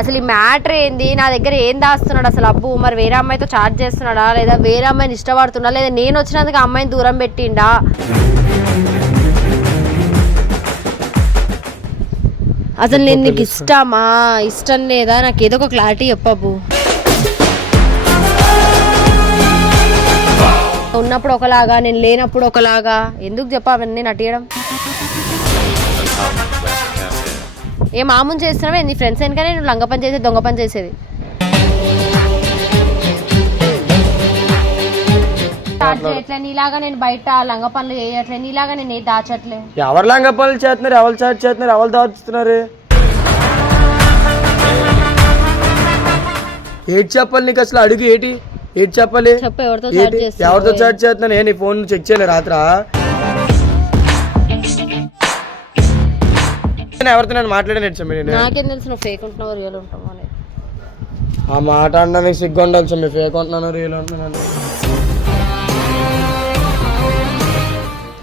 అసలు ఈ మ్యాటర్ ఏంది? నా దగ్గర ఏం దాస్తున్నాడు అసలు అబ్బు? మరి వేరే అమ్మాయితో చాట్ చేస్తున్నాడా? లేదా వేరే అమ్మాయిని ఇష్టపడుతున్నా లేదా నేను వచ్చినందుకు అమ్మాయిని దూరం పెట్టిండా? అసలు నేను నీకు ఇష్టమా? ఇష్టం లేదా? నాకు ఏదో ఒక క్లారిటీ చెప్పబ్బు. ఉన్నప్పుడు ఒకలాగా నేను లేనప్పుడు ఒకలాగా. ఎందుకు చెప్పావన్నీ నటియడం? ఏ మామూలు చేస్తున్నావే? నీ ఫ్రెండ్స్ వెనకనే నువ్వు లంగ పని చేసేది దొంగ పని చేసేది. చేయట్లే. నీలాగా నేను బయట లంగ పనులు చేయట్లే. నీలాగా నేను ఏ దాచట్లే. ఎవరు లంగ పనులు చేస్తున్నారు? ఎవరు చాట్ చేస్తున్నారు? ఎవరు దాచుతున్నారు? ఏటి చెప్పాలి నీకు అసలు? అడుగు ఏటి? ఏటి చెప్పాలి? చెప్పు ఎవరితో చాట్? చేస్తున్నావు? ఎవరితో చాట్ చేస్తున్నాను ఏ నీ ఫోన్ చెక్ చేయలే రాత్రా? ఎవరితో నేను మాట్లాడాను చెప్పి నేను నాకేం తెలుసు నువ్వు ఫేక్ ఉంటున్నావు రియల్ ఉంటావు అనేది. ఆ మాట అనడానికి సిగ్గు ఉండాలి చెప్పి ఫేక్ ఉంటున్నాను రియల్ ఉంటున్నాను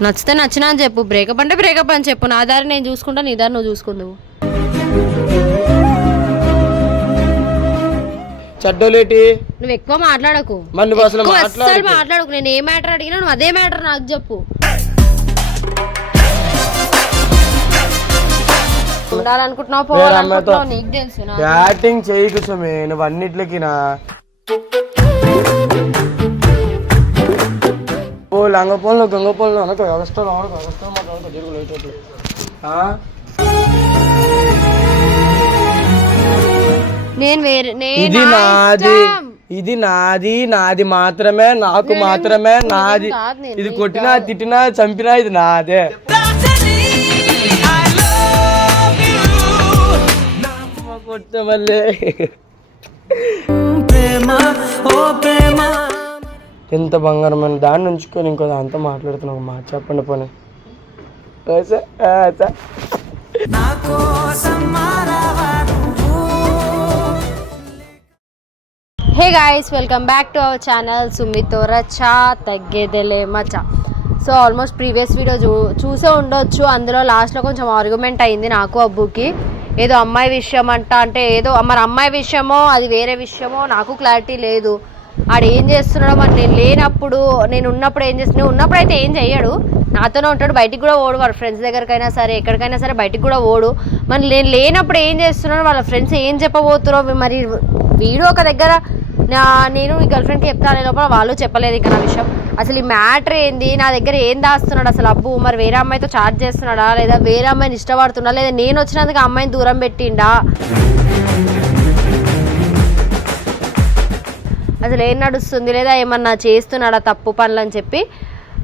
నచ్చితే నచ్చినా అని చెప్పు. బ్రేకప్ అంటే బ్రేకప్ అని చెప్పు. నా దారి నేను చూసుకుంటా నీ దారి నువ్వు చూసుకుందువు చెడ్డోలేటి? నువ్వు ఎక్కువ మాట్లాడకు. మరి నువ్వు అసలు ఎక్కువ అస్సలు మాట్లాడకు. నేను ఏ మ్యాటర్ అడిగినా నువ్వు అదే మ్యాటర్ నాకు చెప్పు. ఉండాలనుకుంటున్నావు వేరే అమ్మాయితో పోవాలనుకుంటున్నావు నీకు తెలుసు నా యాక్టింగ్ చేయకు సుమి నువ్వు అన్నిట్లకి నా. ఓ లంగ గంగ అనక వ్యవస్థలు అనక వ్యవస్థలు మాట్లాడక జరుగు లేటట్లు నేను వేరే ఇది నాది ఇది నాది నాది మాత్రమే నాకు మాత్రమే నాది. కాదు నేను, ఇది కొట్టినా తిట్టినా చంపినా ఇది నాదే. కొట్టే మళ్ళీ ఎంత బంగారమైన దాన్ని ఉంచుకొని ఇంకో దాంతో మాట్లాడుతున్నా ఒక మాట చెప్పండి పోనీ. Hey guys welcome back to our channel. సుమితో రచా తగ్గేదేలే మచ సో ఆల్మోస్ట్ ప్రీవియస్ వీడియో చూ చూసే ఉండొచ్చు. అందులో లాస్ట్లో కొంచెం ఆర్గ్యుమెంట్ అయింది నాకు అబ్బుకి. ఏదో అమ్మాయి విషయం అంట అంటే ఏదో మరి అమ్మాయి విషయమో అది వేరే విషయమో నాకు క్లారిటీ లేదు. ఆడు ఏం చేస్తున్నాడో మరి నేను లేనప్పుడు నేను ఉన్నప్పుడు ఏం చేస్తున్నా ఉన్నప్పుడు అయితే ఏం చెయ్యడు. నాతోనే ఉంటాడు బయటికి కూడా ఓడు వాళ్ళ ఫ్రెండ్స్ దగ్గరకైనా సరే ఎక్కడికైనా సరే బయటికి కూడా ఓడు. మరి నేను లేనప్పుడు ఏం చేస్తున్నాడు వాళ్ళ ఫ్రెండ్స్ ఏం చెప్పబోతున్నారో మరి వీడు ఒక దగ్గర నా నేను మీ గర్ల్ ఫ్రెండ్కి చెప్తానే లోపల వాళ్ళు చెప్పలేదు ఇక నా విషయం. అసలు ఈ మ్యాటర్ ఏంది? నా దగ్గర ఏం దాస్తున్నాడు అసలు అబ్బు? మరి వేరే అమ్మాయితో చాట్ చేస్తున్నాడా? లేదా వేరే అమ్మాయిని ఇష్టపడుతున్నా? లేదా నేను వచ్చినందుకు అమ్మాయిని దూరం పెట్టిండా? అసలు ఏం నడుస్తుంది? లేదా ఏమన్నా చేస్తున్నాడా తప్పు పనులు అని చెప్పి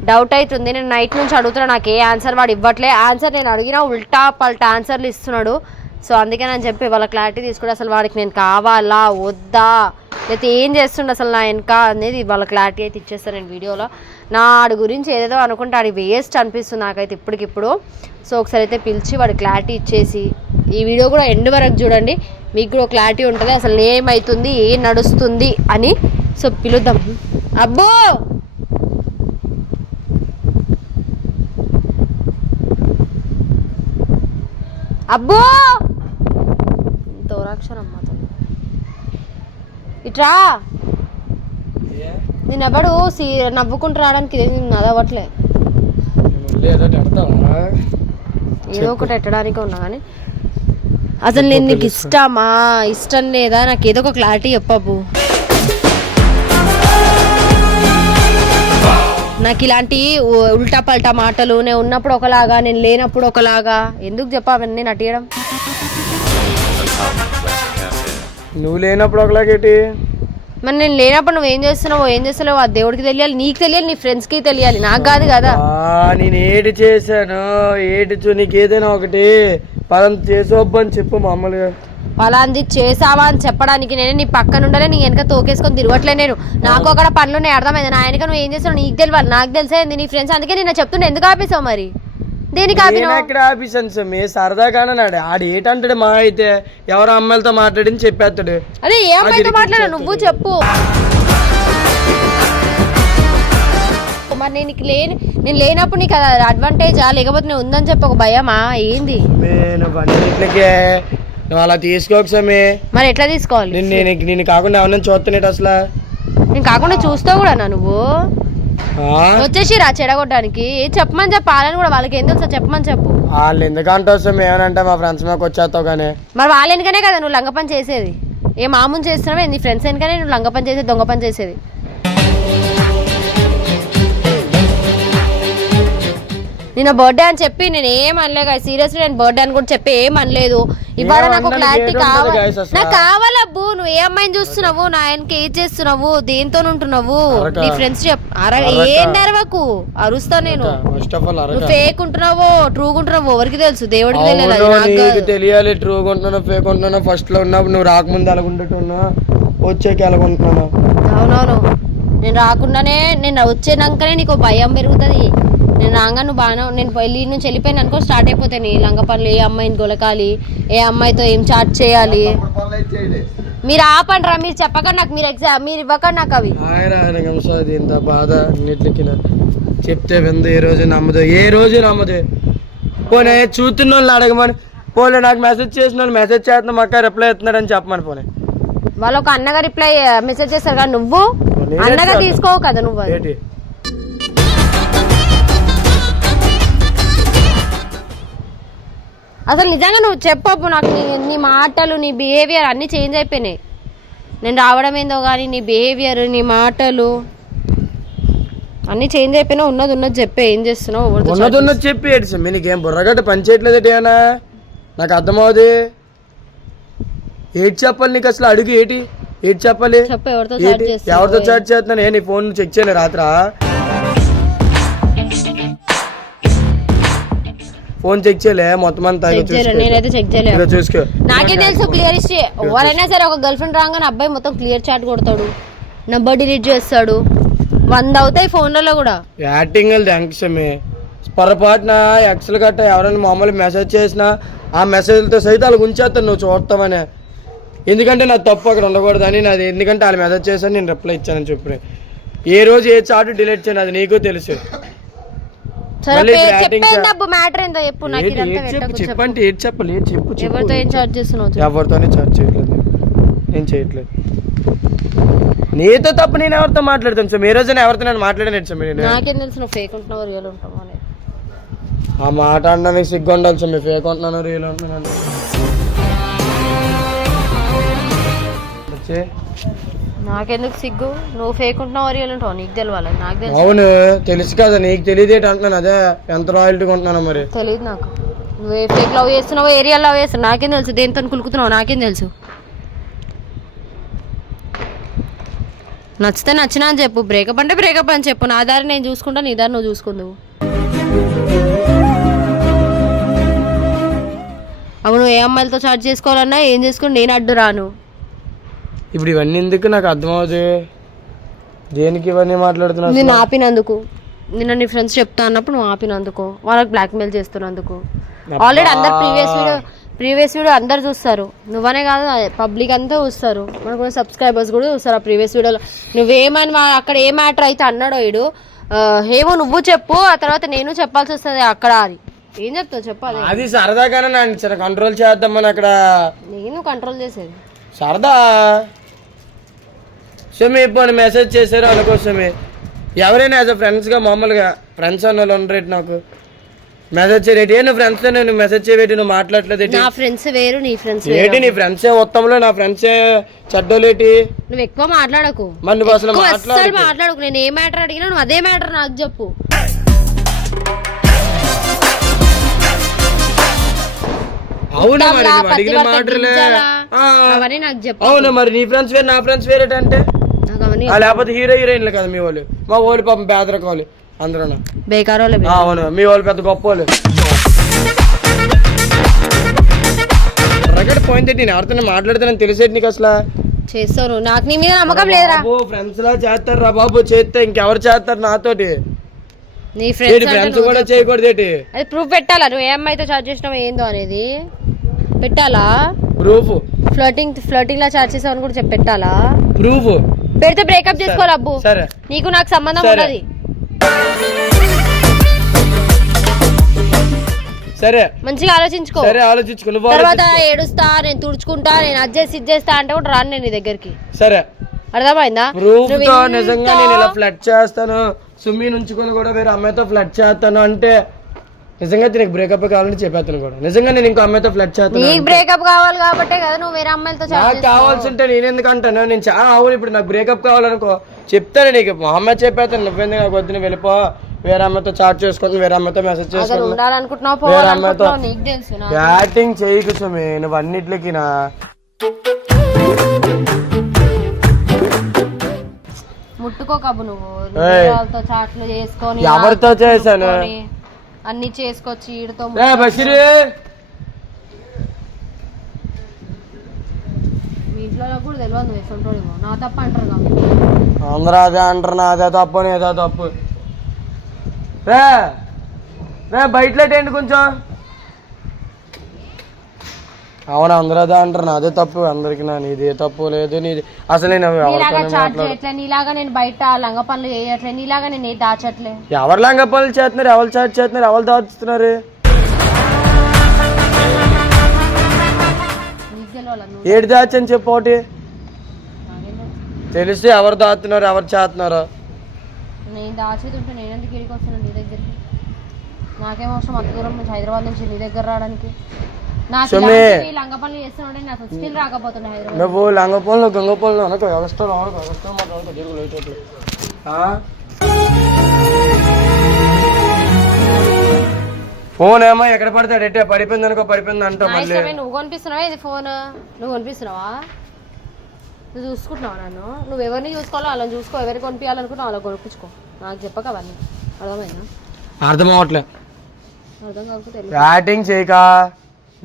డౌట్ అవుతుంది నేను నైట్ నుంచి అడుగుతున్నా నాకు ఏ ఆన్సర్ వాడు ఇవ్వట్లే. ఆన్సర్ నేను అడిగినా ఉల్టా పల్టా ఆన్సర్లు ఇస్తున్నాడు. సో అందుకే నేను చెప్పి వాళ్ళ క్లారిటీ తీసుకుంటే అసలు వాడికి నేను కావాలా? వద్దా? లేకపోతే ఏం చేస్తుండే అసలు నా వెనక అనేది వాళ్ళ క్లారిటీ అయితే ఇచ్చేస్తాను నేను వీడియోలో. నా ఆడి గురించి ఏదేదో అనుకుంటే ఆడి వేస్ట్ అనిపిస్తుంది నాకైతే ఇప్పటికిప్పుడు. సో ఒకసారి అయితే పిలిచి వాడి క్లారిటీ ఇచ్చేసి ఈ వీడియో కూడా ఎండ్ వరకు చూడండి. మీకు కూడా క్లారిటీ ఉంటుంది అసలు ఏమవుతుంది ఏం నడుస్తుంది అని. సో పిలుద్దాం. అబ్బో! అబ్బో! తోరాక్షరం అమ్మ ఇట్రా. నేను ఎవడు నవ్వుకుంటూ రావడానికి ఇది నదవట్లే ఏదో ఒకటి ఎట్టడానికి ఉన్నా కానీ అసలు నేను నీకు ఇష్టమా? ఇష్టం లేదా? నాకు ఏదో ఒక క్లారిటీ చెప్పబ్బు. నాకు ఇలాంటి ఉల్టా పల్టా మాటలు నేను ఉన్నప్పుడు ఒకలాగా నేను లేనప్పుడు ఒకలాగా. ఎందుకు చెప్పావన్నీ నటియడం? నువ్వు లేనప్పుడు ఒకలాగేటి మరి నేను లేనప్పుడు నువ్వు ఏం చేస్తున్నావు ఏం చేస్తున్నావు ఆ దేవుడికి తెలియాలి నీకు తెలియాలి నీ ఫ్రెండ్స్కి తెలియాలి. నాకు కాదు కదా. నేను ఏటి చేశాను ఏటి చూ నీకు ఏదైనా ఒకటి పదం చేసుకోబ్బు అని చెప్పు మామూలుగా. పలాంది చేసావా అని చెప్పడానికి నేను నీ పక్కన ఉండాలి నీ వెనక తోకేసుకొని తిరగట్లే నేను. నాకు అక్కడ పనులు ఉన్నాయి అర్థమైంది? నా వెనక నువ్వు ఏం చేస్తావు నీకు తెలియాలి నాకు తెలిసే నీ ఫ్రెండ్స్ అందుకే నేను చెప్తుండే ఎందుకు ఆపేసావు మరి? దేనికి నేను ఆపినావు ఎక్కడ ఆఫీసాను సమ్మి సరదాగానే నాడు ఆడు ఏటంటాడు మా అయితే? ఎవరో అమ్మాయిలతో మాట్లాడింది చెప్పేస్తాడు. అదే ఏ అమ్మాయితో మాట్లాడా నువ్వు చెప్పు. మరి నేను నీకు లేని నేను లేనప్పుడు నీకు అడ్వాంటేజా లేకపోతే నేను ఉందని చెప్పి ఒక భయమా? ఏంది? నేను అన్నిటికే నువ్వు అలా తీసుకోకు సమీ మరి ఎట్లా తీసుకోవాలి? నేను నేను నేను కాకుండా ఎవరైనా చూస్తున్నాడు అసలు. నేను కాకుండా చూస్తావు కూడా నా నువ్వు. ఆ? వచ్చేసి రా చెడగొట్టడానికి. చెప్పమని చెప్పు వాళ్ళని కూడా వాళ్ళకి ఏం తెలుసో చెప్పమని చెప్పు. వాళ్ళు ఎందుకంటావు సమీ ఏమనంటే మా ఫ్రెండ్స్ మాకు వచ్చేస్తావు కానీ. మరి వాళ్ళ వెనుకనే కదా నువ్వు లంగ పని చేసేది? ఏ మామూలు చేస్తున్నావే నీ ఫ్రెండ్స్ వెనుకనే నువ్వు లంగ పని చేసేది దొంగ పని చేసేది. నిన్న బర్త్డే అని చెప్పి నేను ఏం అనలేదు సీరియస్లీ నేను బర్త్డే అని కూడా చెప్పి ఏం అనలేదు. ఇవాళ నాకు క్లారిటీ కావాలి? నాకు కావాలబ్బు నువ్వు ఏ అమ్మాయిని చూస్తున్నావు? నా ఆయనకి ఏం చేస్తున్నావు? దేంతో ఉంటున్నావు. నీ ఫ్రెండ్స్ చెప్. ఏం నెరవకు? అరుస్తా నేను. నువ్వు ఫేక్ ఉంటున్నావో ట్రూగా ఉంటున్నావు ఎవరికి తెలుసు? దేవుడికి తెలియదు. తెలియాలి ట్రూ కొంటున్నాను ఫేక్ కొంటున్నాను ఫస్ట్లో ఉన్నప్పుడు నువ్వు రాకముందు అలాగుంటున్నా వచ్చాక ఎలాగుంటున్నాను అవునవును. నేను రాకుండానే నేను వచ్చేనాకనే నీకు భయం పెరుగుతుంది. నేను రాగా నువ్వు బాగా నేను వెళ్ళి నుంచి వెళ్ళిపోయిన అనుకో స్టార్ట్ అయిపోతాయి నీ లంగ పనులు ఏ అమ్మాయిని గొలకాలి ఏ అమ్మాయితో ఏం చాట్ చేయాలి. మీరు ఆపండి రా మీరు చెప్పకండి నాకు మీరు ఎగ్జామ్ మీరు ఇవ్వకండి నాకు అవి. ఆయన ఆయన గమసాది ఇంత బాధ అన్నిటికి చెప్తే విందు ఏ రోజు నమ్మదు ఏ రోజు నమ్మదు. పోనీ చూస్తున్న వాళ్ళని అడగమని పోలే నాకు మెసేజ్ చేసిన వాళ్ళు మెసేజ్ చేస్తున్నాం అక్క రిప్లై ఇస్తున్నాడు అని చెప్పమని పోనీ. వాళ్ళు ఒక అన్నగా రిప్లై మెసేజ్ చేస్తారు కదా నువ్వు? నేనే అన్నగా. తీసుకోవు కదా నువ్వు అసలు నిజంగా నువ్వు చెప్పపు నాకు నీ నీ మాటలు నీ బిహేవియర్ అన్నీ చేంజ్ అయిపోయినాయి. నేను రావడం ఏందో కానీ నీ బిహేవియర్ నీ మాటలు అన్నీ చేంజ్ అయిపోయినా ఉన్నది ఉన్నది చెప్పే ఏం చేస్తున్నావు? ఉన్నది ఉన్నది చెప్పి ఏడు సమ్మి నీకేం బుర్రగట్ట పని చేయట్లేదు ఏనా నాకు అర్థమవుది. ఏటి చెప్పాలి నీకు అసలు? అడుగు ఏటి? ఏటి చెప్పాలి? చెప్పు ఎవరితో చాట్ ఎవరితో చేస్తున్నాను ఏ నీ ఫోన్ చెక్ చేయలే రాత్రా? ఫోన్ చెక్ చేయలే మొత్తం అంతా చెక్ చేయలేదు చూసుకో. నేనైతే చెక్ చేయలేదు చూసుకో. నాకేం తెలుసు క్లియర్ హిస్టరీ ఎవరైనా సరే ఒక గర్ల్ ఫ్రెండ్ రాగానే అబ్బాయి మొత్తం క్లియర్ చాట్ కొడతాడు. నెంబర్ డిలీట్ చేస్తాడు. వంద అవుతాయి ఫోన్లలో కూడా. యాక్టింగ్ థ్యాంక్స్ మీ పొరపాటున ఎక్సల్ గట్ట ఎవరైనా మామూలు మెసేజ్ చేసినా ఆ మెసేజ్లతో సైతం వాళ్ళకి ఉంచేస్తాను నువ్వు చూస్తామని ఎందుకంటే నా తప్పు అక్కడ ఉండకూడదు అని నాది. ఎందుకంటే వాళ్ళు మెసేజ్ చేశాను నేను రిప్లై ఇచ్చానని చెప్పి. ఏ రోజు ఏ చాటు డిలీట్ చేయను అది నీకు తెలుసు. సరే మళ్ళీ పే- ఇప్పుడు acting చెప్పేయండి చా- అబ్బు మ్యాటర్ ఏందో చెప్పు ఎవరితో ఏం చాట్ చేస్తున్నావు. ఎవరితోనే చాట్ చేయట్లేదు నేను. చేయట్లేదు? నీతో తప్ప నేను ఎవరితో మాట్లాడతాను సో మీ రోజున ఎవరితో నేను మాట్లాడాను సార్ నేను. నాకేం తెలుసు నువ్వు ఫేక్ ఉంటున్నావు రియల్ ఉంటావు ఆ మాట అనడానికి సిగ్గు ఉండాలి సార్ మీ ఫేక్ ఉంటున్నాను రియల్ ఉంటున్నాను వచ్చే. నాకెందుకు సిగ్గు? నువ్వు ఫేక్ ఉంటున్నావు రియల్ ఉంటావు నీకు తెలియాలి నాకు తెలుసు. అవును తెలుసు కదా నీకు తెలియదు ఏంటి అంటున్నాను అదే ఎంత రాయల్టీగా ఉంటున్నాను మరి. తెలియదు నాకు. నువ్వు ఏ ఫేక్ లవ్ చేస్తున్నావు ఏరియా లవ్ చేస్తున్నావు నాకేం తెలుసు. దేంతో కులుకుతున్నావు నాకేం తెలుసు. నచ్చితే నచ్చినా అని చెప్పు. బ్రేకప్ అంటే బ్రేకప్ అని చెప్పు. నా దారి నేను చూసుకుంటా నీ దారి నువ్వు చూసుకుందువు అవును ఏ అమ్మాయిలతో చార్జ్ చేసుకోవాలన్నా ఏం చేసుకుని నేను అడ్డు రాను ఇప్పుడు ఇవన్నీ ఎందుకు నాకు అర్థమవుతుంది దేనికి ఇవన్నీ మాట్లాడుతున్నావు నేను ఆపినందుకు. నిన్న నీ ఫ్రెండ్స్ చెప్తా అన్నప్పుడు నువ్వు ఆపినందుకు. వాళ్ళకి బ్లాక్మెయిల్ చేస్తున్నందుకు. ఆల్రెడీ అందరు ప్రీవియస్ వీడియో ప్రీవియస్ వీడియో అందరు చూస్తారు. నువ్వనే కాదు పబ్లిక్ అంతా చూస్తారు. మనకు సబ్స్క్రైబర్స్ కూడా చూస్తారు ఆ ప్రీవియస్ వీడియోలో నువ్వేమని అక్కడ ఏ మ్యాటర్ అయితే అన్నాడో ఇడు ఏమో నువ్వు చెప్పు ఆ తర్వాత నేను చెప్పాల్సి వస్తుంది అక్కడ అది. ఏం చెప్తావు చెప్పాలి? అది సరదాగానే నన్ను కంట్రోల్ చేద్దామని అక్కడ. నేను కంట్రోల్ చేసేది. సరదా. సుమి ఇప్పుడు మెసేజ్ చేశారు అనుకో సుమి ఎవరైనా యాజ్ అ ఫ్రెండ్స్గా మామూలుగా ఫ్రెండ్స్ అన్న వాళ్ళు ఉండరేటి నాకు. మెసేజ్ చేయరేటి ఏ నువ్వు ఫ్రెండ్స్తో నువ్వు మెసేజ్ చేయబెట్టి నువ్వు మాట్లాడలేదు? నా ఫ్రెండ్స్ వేరు నీ ఫ్రెండ్స్ ఏంటి నీ ఫ్రెండ్సే ఉత్తమంలో నా ఫ్రెండ్సే చెడ్డోలేటి నువ్వు ఎక్కువ మాట్లాడకు. మరి నువ్వు అసలు ఎక్కువ మాట్లాడు మాట్లాడకు. నేను ఏ మ్యాటర్ అడిగినా నువ్వు అదే మ్యాటర్ నాకు చెప్పు. అవును మరి నువ్వు అడిగిన మాటలే. గింజలా? ఆ, అవన్నీ నాకు చెప్పు. అవును మరి నీ ఫ్రెండ్స్ వేరు నా ఫ్రెండ్స్ వేరేటంటే? లేకపోతే హీరో హీరోయిన్లు కదా మీ వాళ్ళు. మా వాళ్ళు పాపం పేదరకోవాలి అందరూ బేకార్ వాళ్ళే అవును. మీ వాళ్ళు పెద్ద గొప్ప వాళ్ళు. రగడ పాయింట్ నేను ఎవరితో మాట్లాడతానని తెలిసేది నీకు అసలు? చేస్తాను నాకు నీ మీద నమ్మకం లేదురా. బాబు ఫ్రెండ్స్ లా చేస్తారు రా బాబు? చేస్తే ఇంకెవరు చేస్తారు నాతోటి? నీ ఫ్రెండ్స్ ఫ్రెండ్స్ కూడా చేయకూడదు ఏంటి? అది ప్రూఫ్ పెట్టాలా? నువ్వు ఏ అమ్మాయితో చార్జ్ చేసినావు ఏందో అనేది? పెట్టాలా? ప్రూఫ్ ఫ్లర్టింగ్ ఫ్లర్టింగ్ లా చార్జ్ చేసావని కూడా చెప్పి పెట్టాలా? ప్రూఫ్ పెడితే బ్రేకప్ చేసుకోవాలి అబ్బు. సరే. నీకు నాకు సంబంధం. ఉన్నది. సరే. మంచిగా ఆలోచించుకో. సరే ఆలోచించుకో. నువ్వు తర్వాత. ఏడుస్తా నేను తుడుచుకుంటా నేను అది చేసి ఇది చేస్తా అంటే కూడా రాను నేను నీ దగ్గరికి. సరే. అర్థమైందా? నిజంగా నేను ఇలా ఫ్లడ్ చేస్తాను. సుమ్మి నుంచుకొని కూడా వేరే అమ్మాయితో ఫ్లడ్ చేస్తాను అంటే నిజంగా నీకు బ్రేకప్ కావాలని చెప్పేస్తాను కూడా. నిజంగా నేను ఇంకో అమ్మాయితో ఫ్లడ్ చేస్తాను నీకు బ్రేకప్ కావాలి కాబట్టే కదా నువ్వు వేరే అమ్మాయిలతో నాకు. కావాల్సి ఉంటే నేను ఎందుకు అంటాను? నేను చాలా అవును ఇప్పుడు నాకు బ్రేకప్ కావాలనుకో చెప్తాను నీకు. అమ్మాయి చెప్పేస్తాను నువ్వెందుకు నాకు వద్దు వెళ్ళిపో. వేరే అమ్మాయితో చాట్ చేసుకొని వేరే అమ్మాయితో మెసేజ్ అసలు చేసుకొని వేరే అమ్మాయితో బ్యాటింగ్ చేయకు సుమి నువ్వు అన్నిట్లకి నా ముట్టుకోకబ్బు నువ్వు. చాట్లు చేసుకొని ఎవరితో చేశాను? అన్ని చేసుకొచ్చి ఈడతో మీ ఇంట్లో కూడా తెలియదు నా తప్ప అంటారు కదా. అందరూ అదే అంటారు నా అదే తప్పు ఏదో తప్పు. రే రే బయటలేట్ ఏంటి కొంచెం. అవును అందరూ అదే అంటారు. నాదే తప్పు అందరికి నా నీదే తప్పు లేదు నీది అసలు నేను నీలాగా ఎవరితోనే చాట్ మాట్లాడు చేయట్లే నీలాగా నేను బయట లంగ పనులు చేయట్లే నీలాగా నేను ఏ దాచట్లే. ఎవరు లంగ పనులు చేస్తున్నారు? ఎవరు చాట్ చేస్తున్నారు? ఎవరు దాచుతున్నారు? నీకు తెలియాలి నువ్వు? ఏడు దాచని చెప్పు ఒకటి. నాకేం తెలుసు? తెలిసి ఎవరు దాస్తున్నారు ఎవరు చేస్తున్నారు? నేను దాచేది ఉంటే నేను ఎందుకు ఇడికి వస్తున్నాను నీ దగ్గరికి? నాకేం అవసరం? అంత దూరం నుంచి హైదరాబాద్ నుంచి నీ దగ్గర రావడానికి. నువ్వు లంగ పనులు గంగ పనులు అనకు వ్యవస్థలో అనకు వ్యవస్థలో మాట్లాడుకో ఫోన్ ఏమో ఎక్కడ పడతాడు ఎట్టే పడిపోయింది అనుకో పడిపోయింది అంటావు నా మళ్ళీ. నువ్వు కొనిపిస్తున్నావా ఇది ఫోన్? నువ్వు కొనిపిస్తున్నావా? నువ్వు చూసుకుంటున్నావా నన్ను? నువ్వు ఎవరిని చూసుకోవాలో అలా చూసుకో ఎవరికి కొనిపించాలనుకుంటున్నావు అలా కొనిపించుకో. నాకు చెప్పక అవన్నీ. అర్థమైందా? అర్థం అవట్లే అర్థం కాకపోతే చేయక.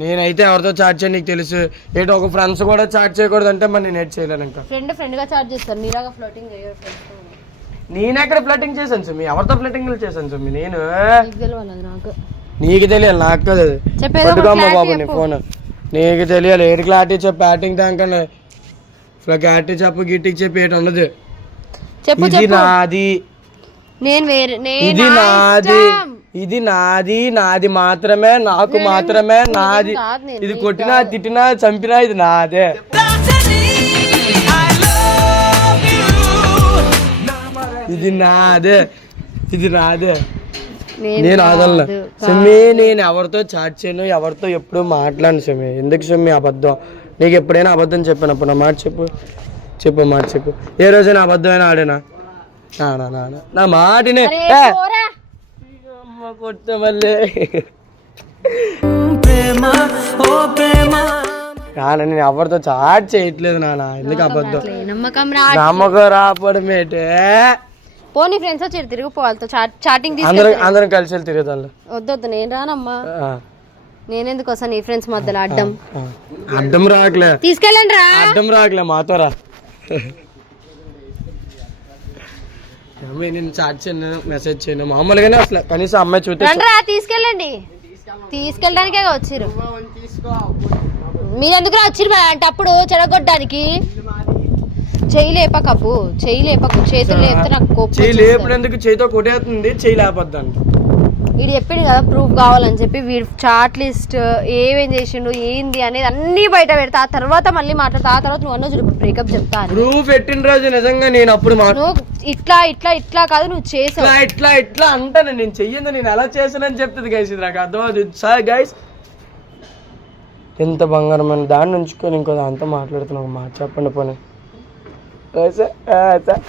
నేనైతే ఎవరితో చాట్ చేయను నీకు తెలుసు. ఏంటో ఒక ఫ్రెండ్స్ కూడా చాట్ చేయకూడదు అంటే మరి నేను ఏడ్ చేయలేను ఇంకా. ఫ్రెండ్ ఫ్రెండ్గా చార్జ్ చేస్తారు. నీలాగా ఫ్లోటింగ్ చేయరు ఫ్రెండ్స్ నేను ఎక్కడ ఫ్లటింగ్ చేశాను సుమి? ఎవరితో ఫ్లటింగ్ చేశాను సుమి? నేను? నీకు తెలియాలి అది నాకు. నీకు తెలియాలి నాకు కదా. అది. చెప్పేదో ఒక పట్టుకోమ్మా clarity బాబు నీ చెప్పు. ఫోన్ నీకు తెలియాలి ఏడు క్లారిటీ చెప్పు? బ్యాటింగ్ దానికన్నా ఇట్లా క్లారిటీ చెప్పు గిట్టికి చెప్పి ఏటి ఉండదు చెప్పు ఇది చెప్పు. నాది. నేను వేరే నేను ఇది నా నాది. ఇష్టం. ఇది నాది నాది మాత్రమే నాకు మాత్రమే నాది. ఇది కొట్టినా తిట్టినా చంపినా ఇది నాదే. ఇది నాదే ఇది నాదే. నేను ఆదల్లా కాదు. సుమి నేను ఎవరితో చాట్ చేయను ఎవరితో ఎప్పుడు మాట్లాడను సుమి. ఎందుకు సుమి అబద్ధం? నీకు ఎప్పుడైనా అబద్ధం చెప్పానప్పుడు నా మాట చెప్పు. చెప్పు మాట చెప్పు. ఏ రోజైనా అబద్ధమైనా ఆడేనా? నానా నానా నా మాటనే మళ్ళీ నాన్న నేను ఎవరితో చాట్ చేయట్లేదు నాన్న. ఎందుకు అబద్ధం? నమ్మకం రా నమ్మకం పోనీ ఫ్రెండ్స్ వచ్చి తిరిగి వాళ్ళతో చాటింగ్ అందరం అందరం కలిసి వెళ్ళి తిరుగుతాం వద్దొద్దు నేను రానమ్మా. నేనెందుకు వస్తాను నీ ఫ్రెండ్స్ మధ్యలో అడ్డం. అడ్డం రాకలే. తీసుకెళ్ళండి రా. అడ్డం రాకలే మాతో రా. అమ్మాయి నేను చాట్ చేయను మెసేజ్ చేయను. మామూలుగానే అసలు కనీసం అమ్మాయి చూస్తే తీసుకెళ్ళండి. తీసుకెళ్ళడానికే వచ్చిర్రు. మీరు ఎందుకు వచ్చిర్రు అంటే అప్పుడు చెడగొట్టడానికి. చెయ్యి లేపకపు చెయ్యి లేపకు చేతులు లేపితే నాకు కోపం వచ్చేస్తది. లేపినందుకు చేయితో కొట్టేస్తుంది చెయ్యి లేపొద్దాన్ని వీడు చెప్పిండు కదా ప్రూఫ్ కావాలని చెప్పి వీడు చాట్ లిస్ట్ ఏమేం చేసిండు ఏంది అనేది అన్ని బయట పెడతా ఆ తర్వాత మళ్ళీ మాట్లాడతా ఆ తర్వాత నువ్వు అన్న చూడు బ్రేకప్ చెప్తా అని. ప్రూఫ్ పెట్టిన రోజు నిజంగా నేను అప్పుడు మా నువ్వు ఇట్లా ఇట్లా ఇట్లా కాదు నువ్వు చేసావు ఇట్లా ఇట్లా అంటాను నేను చెయ్యను నేను ఎలా చేశానని చెప్తుంది గైస్ ఇది నాకు అర్థమవుతుంది సార్ గైస్ ఎంత బంగారమైన దాన్ని ఉంచుకొని ఇంకో దాంతో మాట్లాడుతున్నావు మాట చెప్పండి పోనీ సార్? ఏ సార్?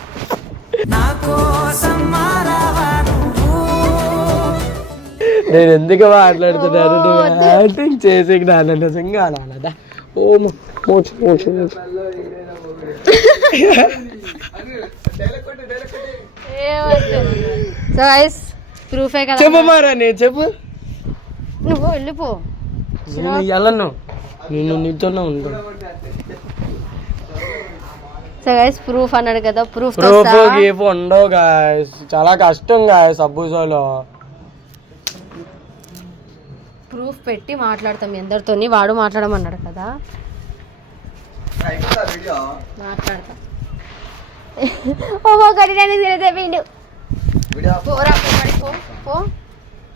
నేను ఎందుకు మాట్లాడుతున్నాను నువ్వు యాక్టింగ్ చేసి నాన్న నిజంగా నాన్నదా ఓ మోచు మోచు మోచు. సో గైస్ ప్రూఫే కదా చెప్పు మారా నేను చెప్పు. నువ్వు వెళ్ళిపో. నేను వెళ్ళను నేను నీతోనే ఉంటాను సో గైస్ ప్రూఫ్ అన్నాడు కదా ప్రూఫ్ ప్రూఫ్ గీఫ్ ఉండవు గాయస్ చాలా కష్టం గాయస్ అబ్బుజోలో. ప్రూఫ్ పెట్టి మాట్లాడతాం మీ అందరితోని. వాడు మాట్లాడమన్నాడు కదా. మాట్లాడతా. ఓ గడి నేను పోరా పో.